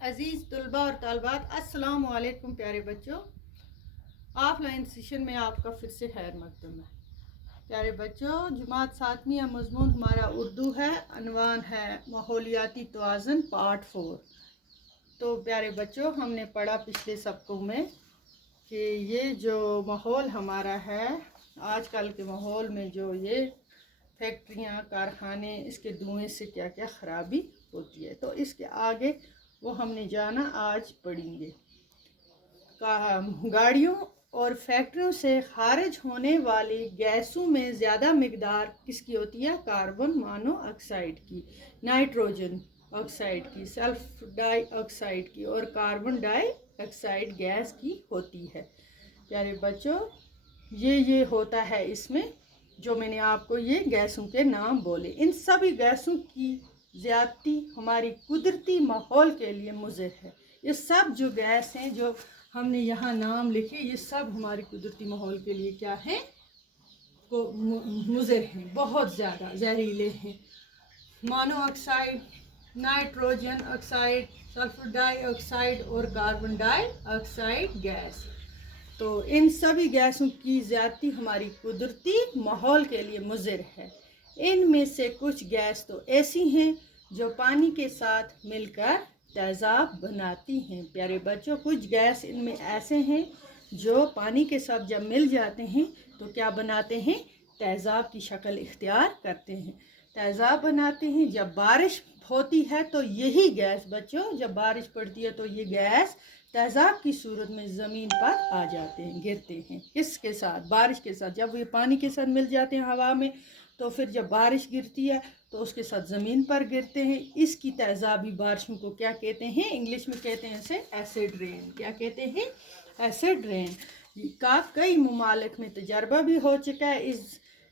अज़ीज़ तलबा और तालबात, अस्सलाम वालेकुम प्यारे बच्चों। ऑफलाइन सेशन में आपका फिर से खैर मकदम है। प्यारे बच्चों, जमात सातवीं या मज़मून हमारा उर्दू है, अनवान है माहौलियाती तवाज़ुन पार्ट 4। तो प्यारे बच्चों, हमने पढ़ा पिछले सबकों में कि ये जो माहौल हमारा है, आजकल के माहौल में जो ये फैक्ट्रियाँ, कारखाने, इसके धुएँ से क्या क्या ख़राबी होती है, तो इसके आगे वो हमने जाना आज पढ़ेंगे। गाड़ियों और फैक्ट्रियों से खारिज होने वाली गैसों में ज़्यादा मिकदार किसकी होती है? कार्बन मोनोऑक्साइड की, नाइट्रोजन ऑक्साइड की, सल्फर डाइऑक्साइड की और कार्बन डाइऑक्साइड गैस की होती है। प्यारे बच्चों, ये होता है इसमें, जो मैंने आपको ये गैसों के नाम बोले। इन सभी गैसों की ज़्यादती हमारी कुदरती माहौल के लिए मुज़र है। ये सब जो गैस हैं जो हमने यहाँ नाम लिखे, ये सब हमारे कुदरती माहौल के लिए क्या है? को मुज़र हैं, बहुत ज़्यादा जहरीले हैं। Monoxide, nitrogen oxide, sulphur dioxide और कार्बन डाइऑक्साइड गैस। तो इन सभी गैसों की ज़्यादती हमारी कुदरती माहौल के लिए मुज़र है। इनमें से कुछ गैस तो ऐसी हैं जो पानी के साथ मिलकर तेज़ाब बनाती हैं। प्यारे बच्चों, कुछ गैस इनमें ऐसे हैं जो पानी के साथ जब मिल जाते हैं तो क्या बनाते हैं? तेज़ाब की शक्ल इख्तियार करते हैं, तेज़ाब बनाते हैं। जब बारिश होती है तो यही गैस बच्चों, जब बारिश पड़ती है तो ये गैस तेज़ाब की सूरत में ज़मीन पर आ जाते हैं, गिरते हैं। किसके साथ? बारिश के साथ। जब ये पानी के साथ मिल जाते हैं हवा में, तो फिर जब बारिश गिरती है तो उसके साथ ज़मीन पर गिरते हैं। इसकी तेज़ाबी बारिशों को क्या कहते हैं? इंग्लिश में कहते हैं इसे एसिड रेन। क्या कहते हैं? एसिड रेन का कई ममालिक में तजर्बा भी हो चुका है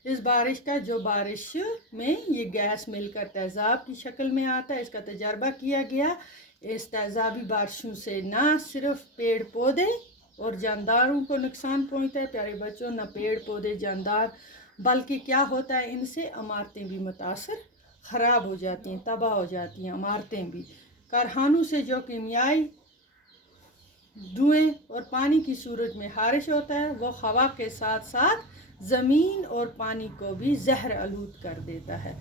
इस बारिश का, जो बारिश में ये गैस मिलकर तेज़ाब की शक्ल में आता है। इसका तजर्बा किया गया। इस तेज़ाबी बारिशों से ना सिर्फ पेड़ पौधे और जानदारों को नुकसान पहुँचता है प्यारे बच्चों, न पेड़ पौधे जानदार, बल्कि क्या होता है, इनसे इमारतें भी मुतासर ख़राब हो जाती हैं, तबाह हो जाती हैं इमारतें भी। कारखानों से जो कीमियाई धुएँ और पानी की सूरत में खारिज होता है, वो हवा के साथ साथ ज़मीन और पानी को भी जहर आलूद कर देता है।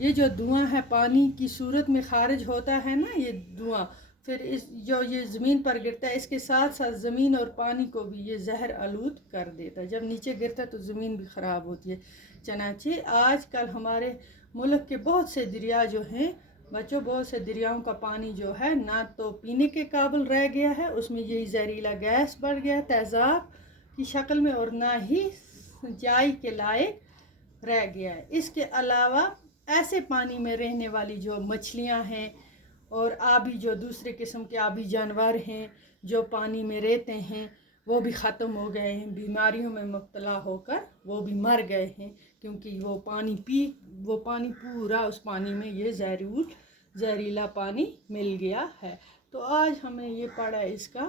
ये जो धुआं है पानी की सूरत में खारिज होता है ना, ये धुआं फिर इस जो ये ज़मीन पर गिरता है, इसके साथ साथ ज़मीन और पानी को भी ये जहर आलूद कर देता है। जब नीचे गिरता है तो ज़मीन भी ख़राब होती है। चनाचे आजकल हमारे मुल्क के बहुत से दरिया जो हैं बच्चों, बहुत से दरियाओं का पानी जो है ना तो पीने के काबिल रह गया है, उसमें यही जहरीला गैस बढ़ गया तेज़ाब की शक्ल में, और ना ही सिंचाई के लायक रह गया है। इसके अलावा ऐसे पानी में रहने वाली जो मछलियां हैं और आबी जो दूसरे किस्म के आबी जानवर हैं जो पानी में रहते हैं, वो भी ख़त्म हो गए हैं। बीमारियों में मुब्तला होकर वो भी मर गए हैं, क्योंकि वो पानी पूरा, उस पानी में ये जहरीला पानी मिल गया है। तो आज हमने ये पढ़ा इसका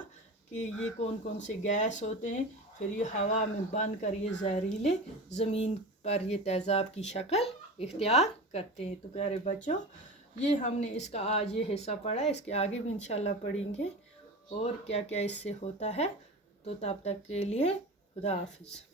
कि ये कौन कौन से गैस होते हैं, फिर ये हवा में बन कर ये जहरीले ज़मीन पर ये तेज़ाब की शक्ल इख्तियार करते हैं। तो प्यारे बच्चों, ये हमने इसका आज ये हिस्सा पढ़ा, इसके आगे भी इंशाल्लाह पढ़ेंगे और क्या क्या इससे होता है। तो तब तक के लिए खुदा हाफिज़।